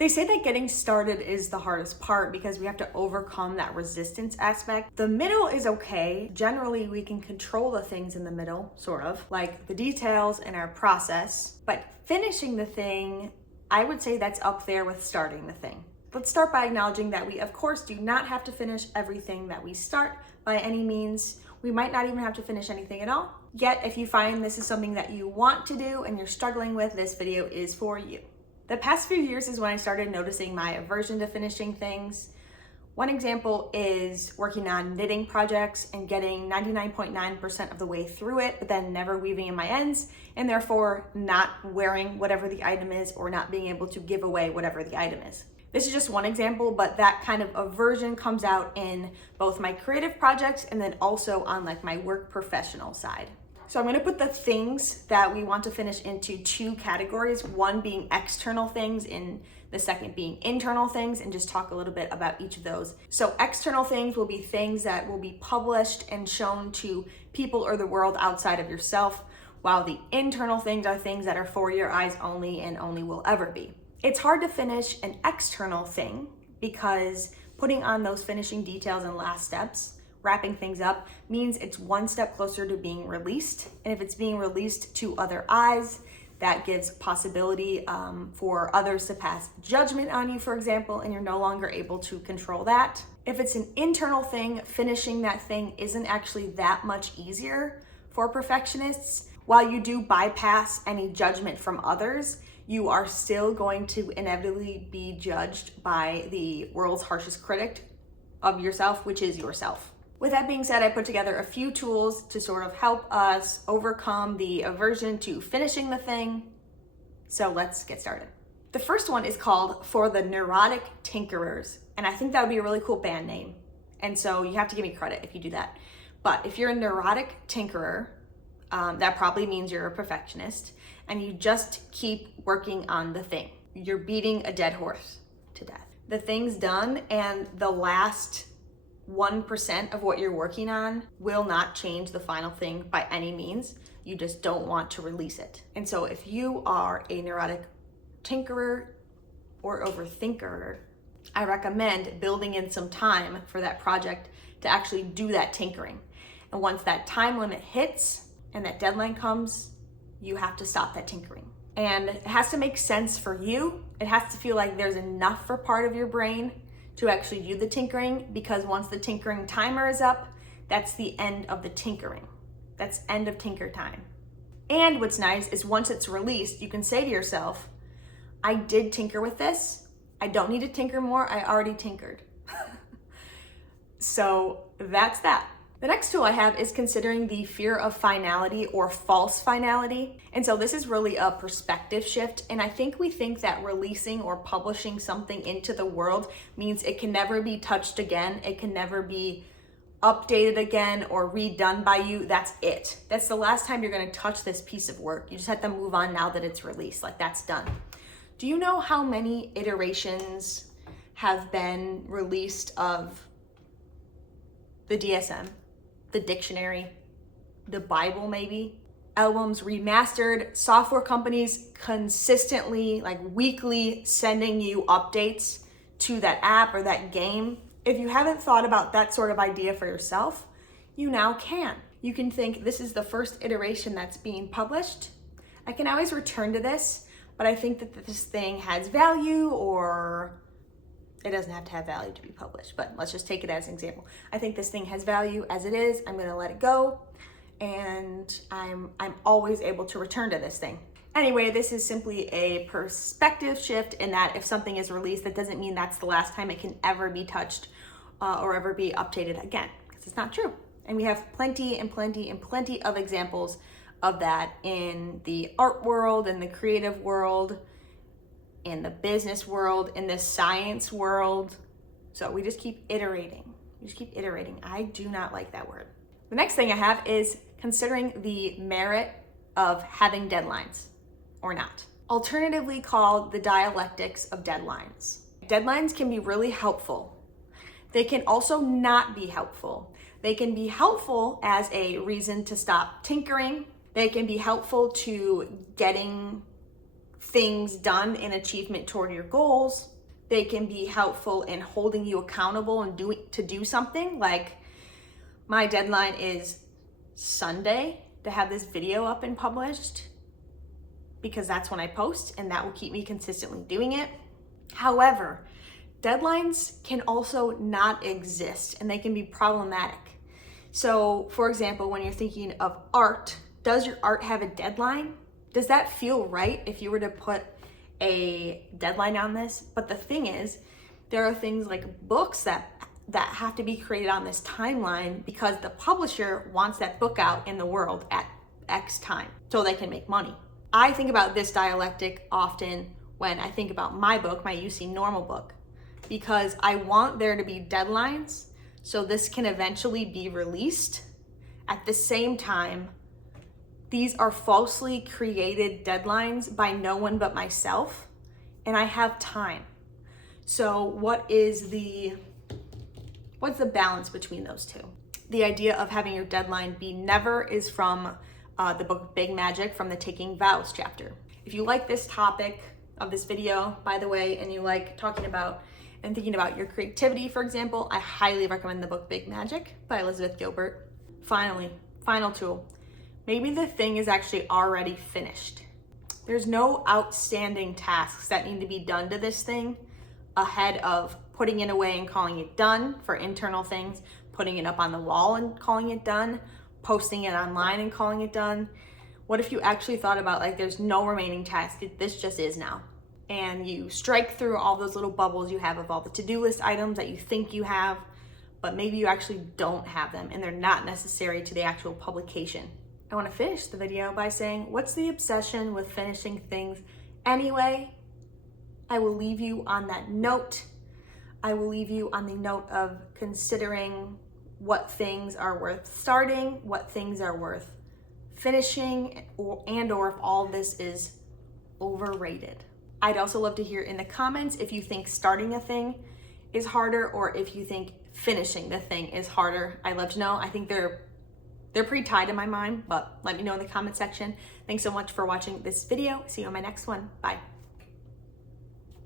They say that getting started is the hardest part because we have to overcome that resistance aspect. The middle is okay. Generally, we can control the things in the middle, sort of, like the details in our process. But finishing the thing, I would say that's up there with starting the thing. Let's start by acknowledging that we, of course, do not have to finish everything that we start by any means. We might not even have to finish anything at all. Yet, if you find this is something that you want to do and you're struggling with, this video is for you. The past few years is when I started noticing my aversion to finishing things. One example is working on knitting projects and getting 99.9% of the way through it, but then never weaving in my ends, and therefore not wearing whatever the item is or not being able to give away whatever the item is. This is just one example, but that kind of aversion comes out in both my creative projects and then also on like my work professional side. So I'm gonna put the things that we want to finish into two categories, one being external things and the second being internal things, and just talk a little bit about each of those. So external things will be things that will be published and shown to people or the world outside of yourself, while the internal things are things that are for your eyes only and only will ever be. It's hard to finish an external thing because putting on those finishing details and last steps, wrapping things up, means it's one step closer to being released. And if it's being released to other eyes, that gives possibility for others to pass judgment on you, for example, and you're no longer able to control that. If it's an internal thing, finishing that thing isn't actually that much easier for perfectionists. While you do bypass any judgment from others, you are still going to inevitably be judged by the world's harshest critic of yourself, which is yourself. With that being said, I put together a few tools to sort of help us overcome the aversion to finishing the thing. So let's get started. The first one is called For the Neurotic Tinkerers. And I think that would be a really cool band name. And so you have to give me credit if you do that. But if you're a neurotic tinkerer, that probably means you're a perfectionist and you just keep working on the thing. You're beating a dead horse to death. The thing's done and the last 1% of what you're working on will not change the final thing by any means. You just don't want to release it. And so if you are a neurotic tinkerer or overthinker, I recommend building in some time for that project to actually do that tinkering. And once that time limit hits and that deadline comes, you have to stop that tinkering. And it has to make sense for you. It has to feel like there's enough for part of your brain to actually do the tinkering, because once the tinkering timer is up, that's the end of the tinkering. That's end of tinker time. And what's nice is once it's released, you can say to yourself, I did tinker with this. I don't need to tinker more. I already tinkered. So that's that. The next tool I have is considering the fear of finality or false finality. And so this is really a perspective shift. And I think we think that releasing or publishing something into the world means it can never be touched again. It can never be updated again or redone by you. That's it. That's the last time you're going to touch this piece of work. You just have to move on now that it's released. Like, that's done. Do you know how many iterations have been released of the DSM? The dictionary, the Bible maybe, albums remastered, software companies consistently, like weekly, sending you updates to that app or that game. If you haven't thought about that sort of idea for yourself, you now can. You can think, this is the first iteration that's being published. I can always return to this, but I think that this thing has value, or it doesn't have to have value to be published, but let's just take it as an example. I think this thing has value as it is. I'm gonna let it go, and I'm always able to return to this thing. Anyway, this is simply a perspective shift in that if something is released, that doesn't mean that's the last time it can ever be touched or ever be updated again, because it's not true. And we have plenty and plenty and plenty of examples of that in the art world, in the creative world, in the business world, in the science world. So we just keep iterating. We just keep iterating. I do not like that word. The next thing I have is considering the merit of having deadlines or not. Alternatively called the dialectics of deadlines. Deadlines can be really helpful. They can also not be helpful. They can be helpful as a reason to stop tinkering. They can be helpful to getting things done in achievement toward your goals. They can be helpful in holding you accountable and to do something. Like my deadline is Sunday to have this video up and published, because that's when I post, and that will keep me consistently doing it. However, deadlines can also not exist, and they can be problematic. So for example, when you're thinking of art, does your art have a deadline? Does that feel right if you were to put a deadline on this? But the thing is, there are things like books that have to be created on this timeline because the publisher wants that book out in the world at X time so they can make money. I think about this dialectic often when I think about my book, my UC Normal book, because I want there to be deadlines so this can eventually be released. At the same time, these are falsely created deadlines by no one but myself, and I have time. So what's the balance between those two? The idea of having your deadline be never is from the book Big Magic, from the Taking Vows chapter. If you like this topic of this video, by the way, and you like talking about and thinking about your creativity, for example, I highly recommend the book Big Magic by Elizabeth Gilbert. Finally, final tool. Maybe the thing is actually already finished. There's no outstanding tasks that need to be done to this thing ahead of putting it away and calling it done for internal things, putting it up on the wall and calling it done, posting it online and calling it done. What if you actually thought about, like, there's no remaining task, this just is now. And you strike through all those little bubbles you have of all the to-do list items that you think you have, but maybe you actually don't have them and they're not necessary to the actual publication. I want to finish the video by saying, what's the obsession with finishing things anyway? I will leave you on that note. I will leave you on the note of considering what things are worth starting, what things are worth finishing, or if all this is overrated. I'd also love to hear in the comments if you think starting a thing is harder or if you think finishing the thing is harder. I'd love to know. I think they're pretty tied in my mind, but let me know in the comment section. Thanks so much for watching this video. See you on my next one. Bye.